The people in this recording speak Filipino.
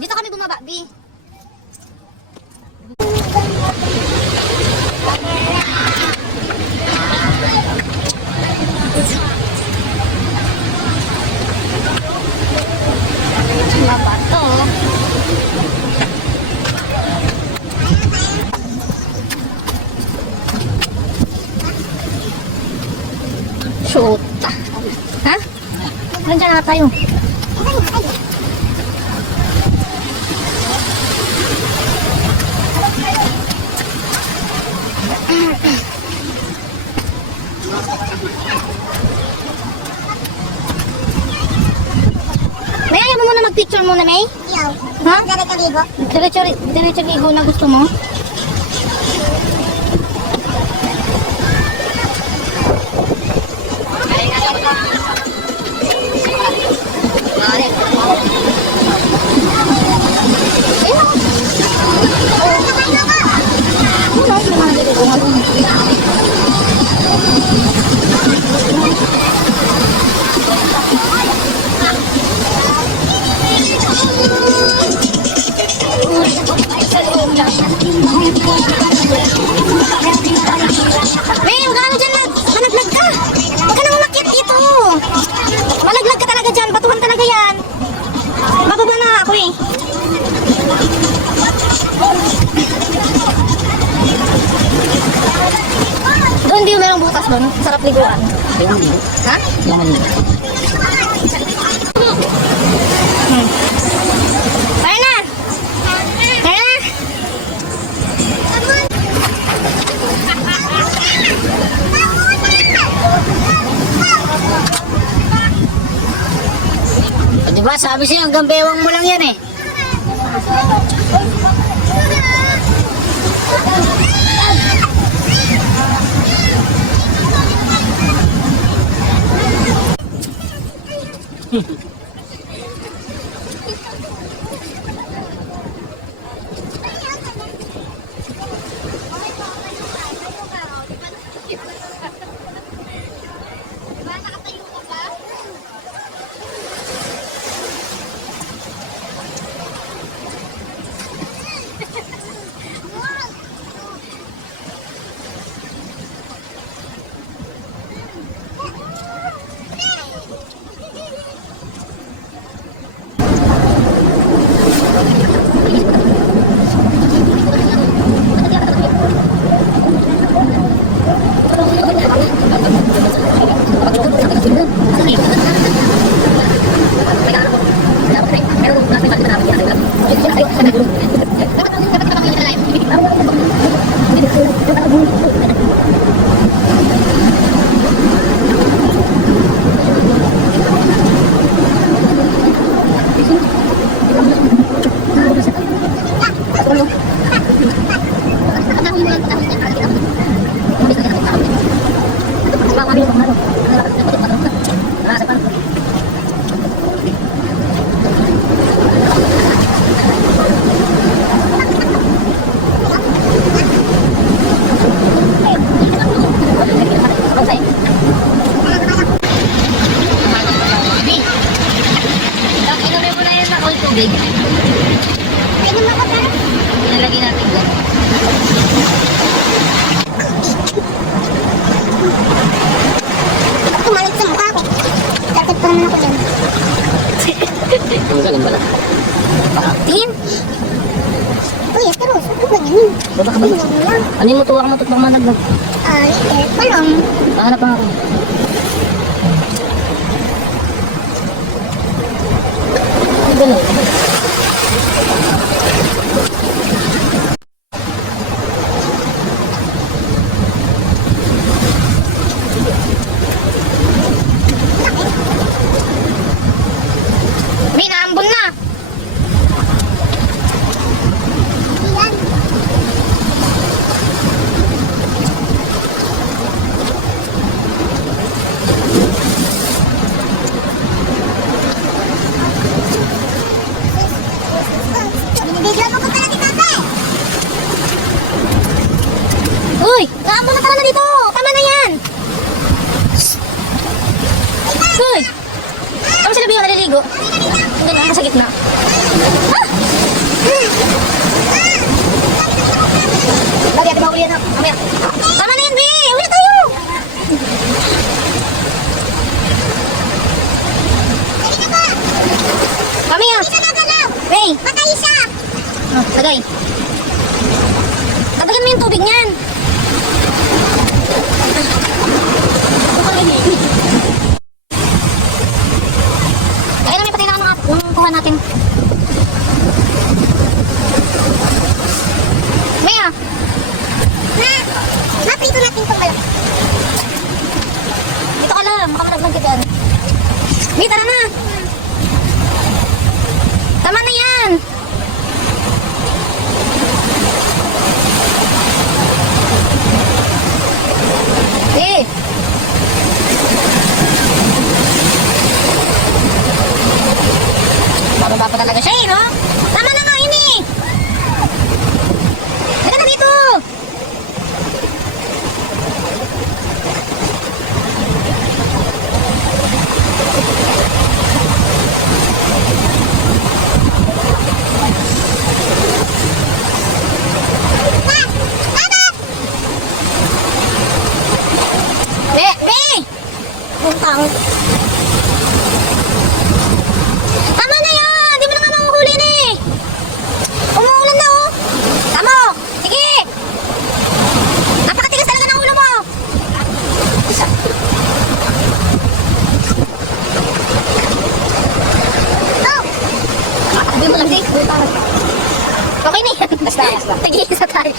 Dito kami bumaba, B. Baba to. Shoot. Ha? Nandiyan na tayo. May ayaw mo muna mag-picture muna, May? Yaw. Ha? Diretso ligo. Diretso ligo na gusto mo? May, huwag ka na dyan na. Malaglag ka. Huwag ka nang umakyat dito. Malaglag ka talaga dyan. Batuhan talaga yan. Bababa na ako eh. Doon di merong butas doon. Sarap liguan. Ha? Kaya na. Kaya na. Diba sabi siya hanggang bewang mo lang yan eh. Tubig. Pwede makatara. Pinalagay natin dyan. Tumalag sa mukha ko. Takot pa naman ako dyan. Ang galing pala. Pakatin. Uy, Esteros, ano ba yan? Baba ka ba? Ano yung mutuwa ka matutbang managlag? Liter, palong. Pahanap pa ako. Ang galing. May naambon na. Ilan? Binibigla mo ko pala ni Tate. Uy, naambon na, tara na dito. Tama na yan. Uy. Tama sila Biyo, naliligo. Doon lang, sa gitna. Ah! Lagi ate mahuli yan ha. Mamaya. Tama na yan, Be! Uwi na tayo! Dali na po. Kami ah! Hindi na nagalaw. Be! Patay siya. Oh, lagay. Tatagan mo yung tubig niyan. Ayun na, may patay na ka nung kuha natin. Maya! Ma, maprito natin itong malaki. Dito ka lang, baka malaglag ka dyan. May, tara na! Tama na yan! Eh! Bababa pa talaga siya eh, no? Tama na nga yun eh! Halika na dito! Be! Be! Buntang. Tama na yan! Di mo na nga mahuhuli na eh! Umuulan na oh! Tama oh! Sige! Napakatigas talaga ng ulo mo! Isa. Oh! Sabi mo lang di. Okay na yan. Basta. Tigil sa tayo.